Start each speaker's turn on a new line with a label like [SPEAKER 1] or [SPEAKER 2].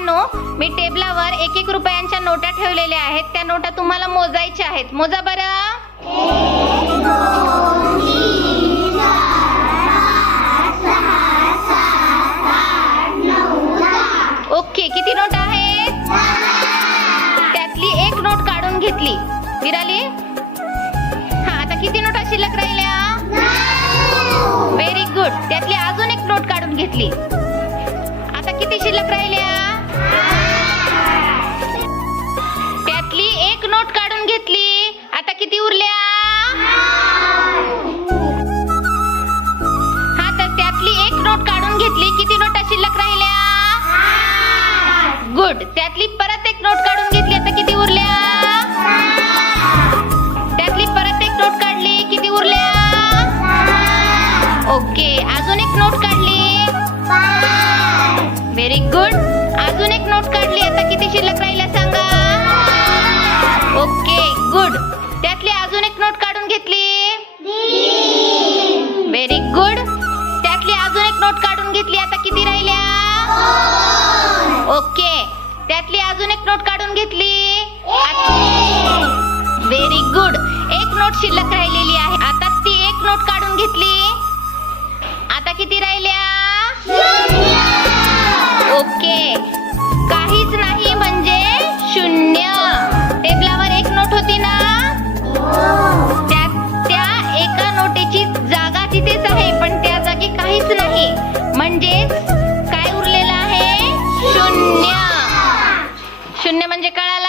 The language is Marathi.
[SPEAKER 1] मित्रांनो मी टेबलावर एक एक रुपयांच्या नोटा ठेवलेल्या आहेत. त्या नोटा तुम्हाला मोजायच्या आहेत. मोजा बरं. ओके किती नोट आहेत? त्यातली एक नोट काढून घेतली. विराली हा आता किती नोटा शिल्लक राहिल्या? व्हेरी गुड त्यातली अजून एक नोट काढून घेतली. आता किती शिल्लक राहिले? त्यातली परत एक नोट काढून घेतली. आता किती उरल्या? त्यातली परत एक नोट काढली. किती उरल्या? ओके अजून एक नोट काढली. व्हेरी गुड अजून एक नोट काढली. आता किती शिल्लक राहिल्या सांगा? ओके गुड त्यातली अजून एक नोट काढून घेतली. व्हेरी गुड त्यातली अजून एक नोट काढून घेतली. आता किती राहिल्या? ओके त्यातली अजून एक नोट काढून घेतली. व्हेरी गुड एक नोट शिल्लक राहिलेली आहे. आता ती एक नोट काढून घेतली. आता किती राहिल्या? ओके. काहीच नाही म्हणजे शून्य. टेबलावर एक नोट होती ना? त्या त्या एका नोटेची जागा तिथेच आहे पण त्या जागी काहीच नाही. म्हणजेच काय उरलेलं आहे? शून्य. शून्य म्हणजे कळालं.